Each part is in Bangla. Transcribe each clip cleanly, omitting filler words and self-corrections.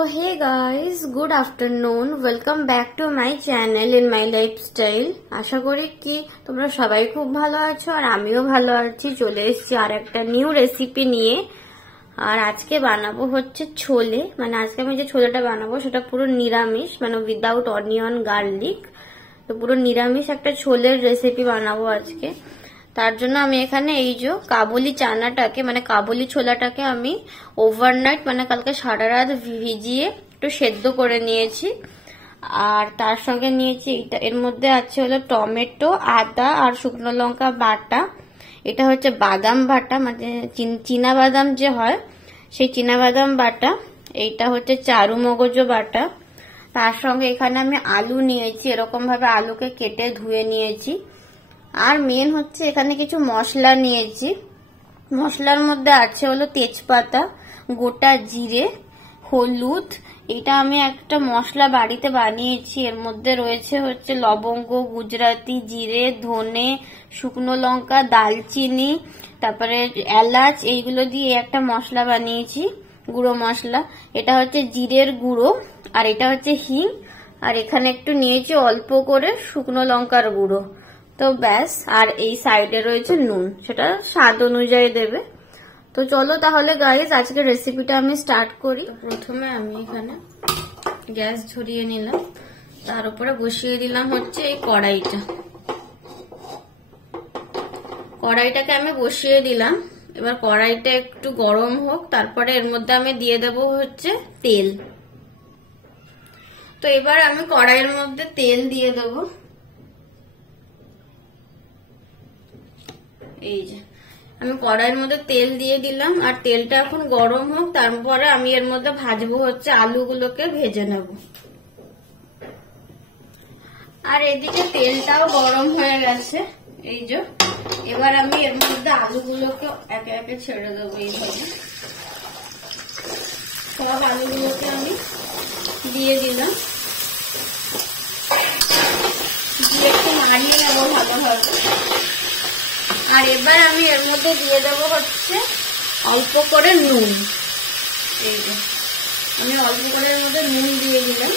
So hey guys, good afternoon. Welcome back to my channel in my lifestyle. আশা করি কি তোমরা সবাই খুব ভালো আছো আর আমিও ভালো আছি। চলে এসেছি আর একটা নিউ রেসিপি নিয়ে। আর আজকে বানাবো হচ্ছে ছোলে, মানে আজকে আমি যে ছোলেটা বানাবো সেটা পুরো নিরামিষ, মানে উইদাউট অনিয়ন গার্লিক। তো পুরো নিরামিষ একটা ছোলের রেসিপি বানাবো আজকে। তার জন্য আমি এখানে এই যে কাবুলি চানাটাকে, মানে কাবুলি ছোলাটাকে আমি ওভারনাইট, মানে কালকে সারা রাত ভিজিয়ে একটু সেদ্ধ করে নিয়েছি। আর তার সঙ্গে নিয়েছি এর মধ্যে আছে হলো টমেটো, আদা আর শুকনো লঙ্কা বাটা। এটা হচ্ছে বাদাম বাটা, মানে চীনা বাদাম যে হয় সেই চীনা বাদাম বাটা। এইটা হচ্ছে চারু মগজ বাটা। তার সঙ্গে এখানে আমি আলু নিয়েছি, এরকম ভাবে আলুকে কেটে ধুয়ে নিয়েছি। আর মেন হচ্ছে এখানে কিছু মশলা নিয়েছি। মশলার মধ্যে আছে হলো তেজপাতা, গোটা জিরে, হলুদ। এটা আমি একটা মশলা বাড়িতে বানিয়েছি। এর মধ্যে রয়েছে হচ্ছে লবঙ্গ, গুজরাতি, জিরে, ধনে, শুকনো লঙ্কা, দালচিনি, তারপরে এলাচ, এইগুলো দিয়ে একটা মশলা বানিয়েছি, গুঁড়ো মশলা। এটা হচ্ছে জিরের গুঁড়ো, আর এটা হচ্ছে হিং। আর এখানে একটু নিয়েছি অল্প করে শুকনো লঙ্কার গুঁড়ো। তো ব্যাস। আর এই সাইডে রয়েছে নুন, সেটা স্বাদ অনুযায়ী দেবে। তো চলো তাহলে গাইস আজকে রেসিপিটা আমি স্টার্ট করি। প্রথমে আমি এখানে গ্যাস ধরিয়ে নিলাম, তার উপরে বসিয়ে দিলাম হচ্ছে এই কড়াইটা। কড়াইটাকে আমি বসিয়ে দিলাম। এবার কড়াইটা একটু গরম হোক, তারপরে এর মধ্যে আমি দিয়ে দেব হচ্ছে তেল। তো এবার আমি কড়াইয়ের মধ্যে তেল দিয়ে দেবো। এই যে আমি কড়াইয়ের মধ্যে তেল দিয়ে দিলাম, আর তেলটা এখন গরম হোক, তারপরে আমি এর মধ্যে ভাজবো হচ্ছে আলুগুলোকে ভেজে নেব। আর এদিকে তেলটাও গরম হয়ে গেছে। এই যে এবার আমি এর মধ্যে আলুগুলোকে একে একে ছেড়ে দেবো। এইভাবে সব আলুগুলোকে আমি দিয়ে দিলাম, দিয়ে একটু নাড়িয়ে নেবো ভালোভাবে। আর এবার আমি এর মধ্যে দিয়ে দেবো হচ্ছে অল্প করে নুন। এই যে আমি অল্প করে এর মধ্যে নুন দিয়ে দিলাম।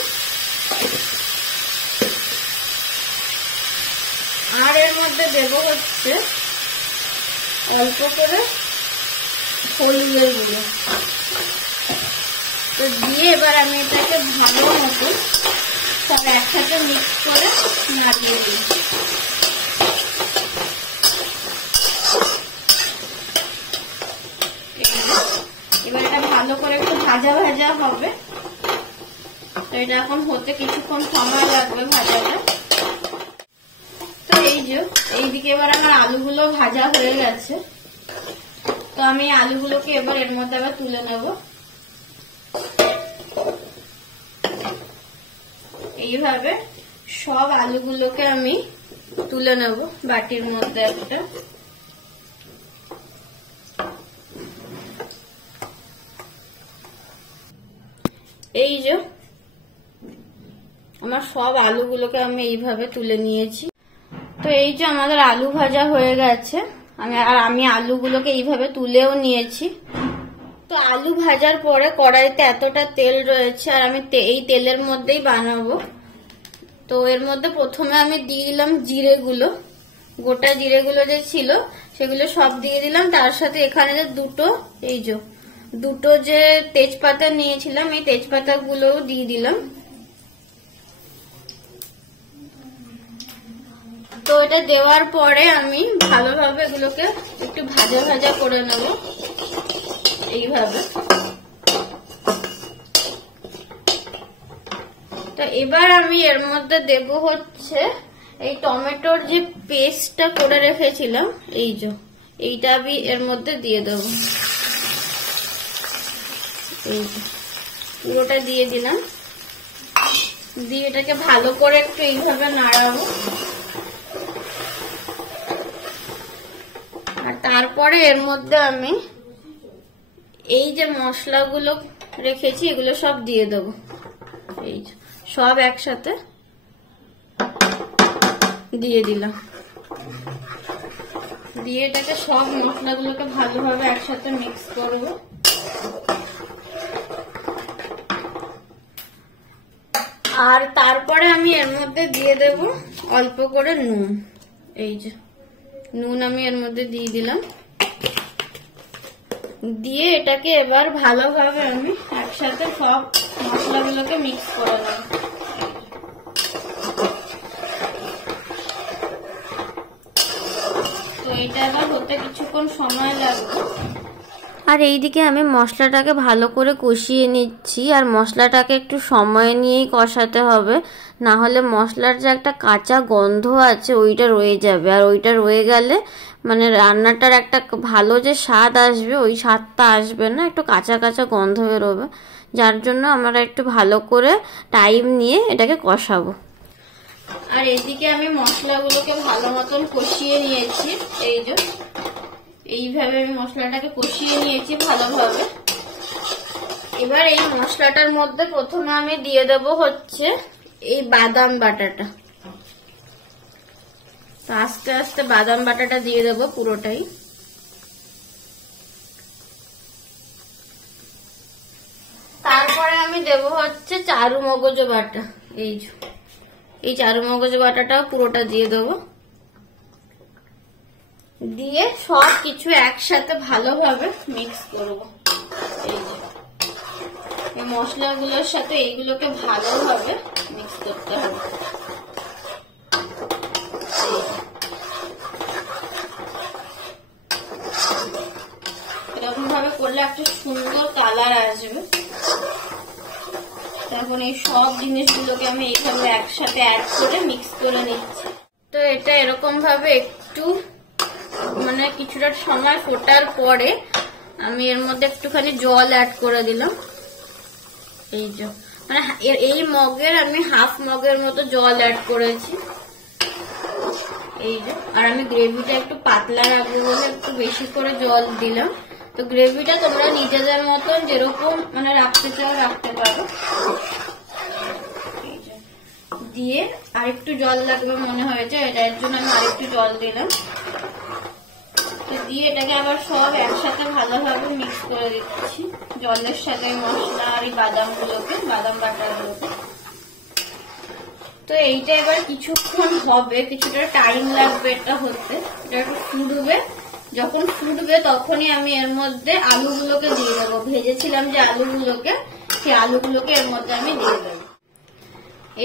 আর এর মধ্যে দেবো হচ্ছে অল্প করে হলুদের গুঁড়ো। তো দিয়ে এবার আমি এটাকে ভালো মতো সব একসাথে মিক্স করে নাড়িয়ে দিই। এবার এটা ভালো করে একটু ভাজা ভাজা হবে। তো এটা এখন হতে কিছুক্ষণ সময় লাগবে ভাজাটা। তো এই যে এইদিকে এবার আমার আলুগুলো ভাজা হয়ে গেছে। তো আমি আলুগুলোকে এবার এর মধ্যে আবার তুলে নেব। এইভাবে সব আলুগুলোকে আমি তুলে নেব বাটির মধ্যে একটা। এই যে আমার সব আলুগুলোকে আমি এইভাবে তুলে নিয়েছি। তো এই যে আমাদের আলু ভাজা হয়ে গেছে। আমি আলুগুলোকে এইভাবে তুলেও নিয়েছি। তো আলু ভাজার পরে কড়াইতে এতটা তেল রয়েছে, আর আমি এই তেলের মধ্যেই বানাবো। তো এর মধ্যে প্রথমে আমি দিয়ে দিলাম জিরেগুলো, গোটা জিরেগুলো যে ছিল সেগুলো সব দিয়ে দিলাম। তার সাথে এখানে যে দুটো যে তেজপাতা নিয়েছিলাম, এই তেজপাতা গুলোও দিয়ে দিলাম। তো এটা দেওয়ার পরে আমি ভালোভাবে এগুলোকে একটু ভাজা ভাজা করে নেব এইভাবে। তো এবার আমি এর মধ্যে দেব হচ্ছে এই টমেটোর যে পেস্টটা করে রেখেছিলাম, এইটা আমি এর মধ্যে দিয়ে দেবো। পুরোটা দিয়ে দিলাম, দিয়ে এটাকে ভালো করে একটু এইভাবে নাড়াবো। আর তারপরে এর মধ্যে আমি এই যে মশলাগুলো রেখেছি এগুলো সব দিয়ে দেবো। এই সব একসাথে দিয়ে দিলাম, দিয়ে এটাকে সব মশলাগুলোকে ভালোভাবে একসাথে মিক্স করবো। আর তারপরে আমি এর মধ্যে দিয়ে দেব অল্প করে নুন। এই যে নুন আমি এর মধ্যে দিয়ে দিলাম, দিয়ে এটাকে এবার ভালোভাবে আমি একসাথে সব মশলাগুলোকে মিক্স করে নেব। তো এটা এবার হতে কিছুক্ষণ সময় লাগবে। আর এইদিকে আমি মশলাটাকে ভালো করে কষিয়ে নিচ্ছি, আর মশলাটাকে একটু সময় নিয়েই কষাতে হবে, না হলে মশলার যে একটা কাঁচা গন্ধ আছে ওইটা রয়ে যাবে, আর ওইটা রয়ে গেলে মানে রান্নাটার একটা ভালো যে স্বাদ আসবে ওই স্বাদটা আসবে না, একটু কাঁচা কাঁচা গন্ধ বেরোবে। যার জন্য আমরা একটু ভালো করে টাইম নিয়ে এটাকে কষাবো। আর এদিকে আমি মশলাগুলোকে ভালো মতন কষিয়ে নিয়েছি। এই যে এইভাবে আমি মশলাটাকে কষিয়ে নিয়েছি ভালোভাবে। এবার এই মশলাটার মধ্যে প্রথমে আমি দিয়ে দেব হচ্ছে এই বাদাম বাটাটা। তো আস্তে আস্তে বাদাম বাটাটা দিয়ে দেব পুরোটাই। তারপরে আমি দেব হচ্ছে চারু মগজ বাটা। এই চারু মগজ বাটাটাও পুরোটা দিয়ে দেবো, দিয়ে সব কিছু একসাথে ভালোভাবে মিক্স করব। এই মশলাগুলোর সাথে এইগুলোকে ভালোভাবে মিক্স করতে হবে। এরকম ভাবে করলে একটা সুন্দর কালার আসবে। এখন এই সব জিনিসগুলোকে আমি এইভাবে একসাথে অ্যাড করে মিক্স করে নিচ্ছি। তো এটা এরকম ভাবে একটু মানে কিছুটা সময় ফোটার পরে আমি এর মধ্যে একটুখানি জল অ্যাড করে দিলাম। এই যে মানে এই মগের আমি হাফ মগের মতো জল অ্যাড করেছি। এই যে আর আমি গ্রেভিটা একটু পাতলা রাখবো বলে একটু বেশি করে জল দিলাম। তো গ্রেভিটা তোমরা নিজেদের মতন যেরকম মানে রাখতে চাও রাখতে পারো। দিয়ে আরেকটু জল লাগবে মনে হয়েছে, এটার জন্য আমি আরেকটু জল দিলাম। দিয়ে এটাকে আবার সব একসাথে ভালোভাবে মিক্স করে দিচ্ছি জলের সাথে মশলা আর এই বাদাম বাটাগুলোকে। তো এইটা এবার কিছুক্ষণ হবে, কিছুটা টাইম লাগবে এটা হতে। এটা একটু ফুটবে, যখন ফুটবে তখনই আমি এর মধ্যে আলুগুলোকে দিয়ে দেবো। ভেজেছিলাম যে আলুগুলোকে, সেই আলুগুলোকে এর মধ্যে আমি দিয়ে দেবো।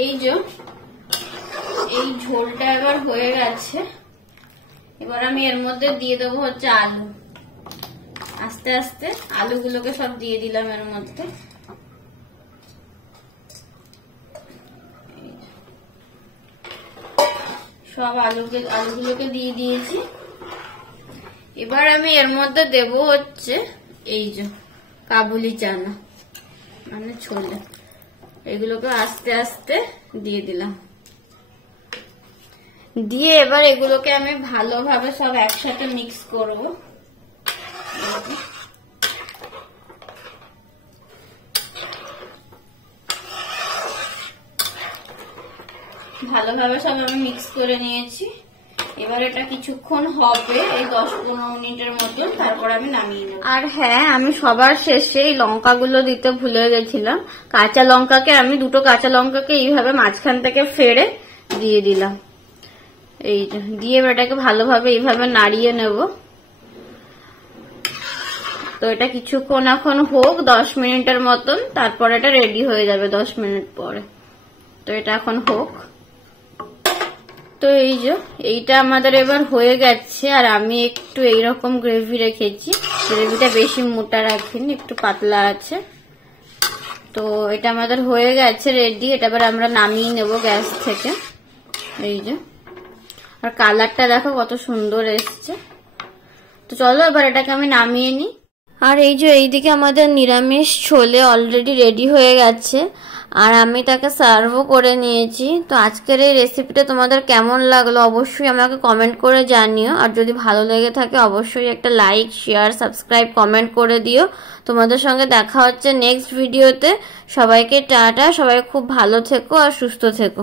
এই যে এই ঝোলটা এবার হয়ে গেছে। এবার আমি এর মধ্যে দিয়ে দেবো হচ্ছে আলু। আস্তে আস্তে আলুগুলোকে সব দিয়ে দিলাম এর মধ্যে। সব আলুগুলোকে দিয়ে দিয়েছি। এবার আমি এর মধ্যে দেব হচ্ছে এই যে কাবুলি চানা মানে ছোলে, এগুলোকে আস্তে আস্তে দিয়ে দিলাম। দিয়ে এবার এগুলোকে আমি ভালোভাবে সব একসাথে মিক্স করব। ভালোভাবে সব আমি মিক্স করে নিয়েছি। এবার এটা কিছুক্ষণ হবে, এই 10-15 মিনিটের মতো, তারপর আমি নামিয়ে নেব। আর হ্যাঁ, আমি সবার শেষে এই লঙ্কাগুলো দিতে ভুলে গেছিলাম। কাঁচা লঙ্কাকে আমি দুটো কাঁচা লঙ্কাকে এইভাবে মাঝখান থেকে ফেড়ে দিয়ে দিলাম। এই দিয়ে এটাকে ভালোভাবে এইভাবে নাড়িয়ে নেব। তো এটা কিছুক্ষণ এখন হোক 10 মিনিটের মতন, তারপর এটা রেডি হয়ে যাবে 10 মিনিট পরে। তো এটা এখন হোক। তো এই যে এইটা আমাদের এবার হয়ে গেছে। আর আমি একটু এইরকম গ্রেভি রেখেছি, গ্রেভিটা বেশি মোটা রাখিনি, একটু পাতলা আছে। তো এটা আমাদের হয়ে গেছে রেডি। এটা এবার আমরা নামিয়ে নেব গ্যাস থেকে। এই যে আর কালারটা দেখো কত সুন্দর এসছে। তো চলো এবার এটাকে আমি নামিয়ে নিই। আর এই যে এইদিকে আমাদের নিরামিষ ছোলে অলরেডি রেডি হয়ে গেছে, আর আমি তাকে সার্ভও করে নিয়েছি। তো আজকের এই রেসিপিটা তোমাদের কেমন লাগলো অবশ্যই আমাকে কমেন্ট করে জানিও। আর যদি ভালো লেগে থাকে অবশ্যই একটা লাইক, শেয়ার, সাবস্ক্রাইব, কমেন্ট করে দিও। তোমাদের সঙ্গে দেখা হচ্ছে নেক্সট ভিডিওতে। সবাইকে টাটা, সবাই খুব ভালো থেকো আর সুস্থ থেকো।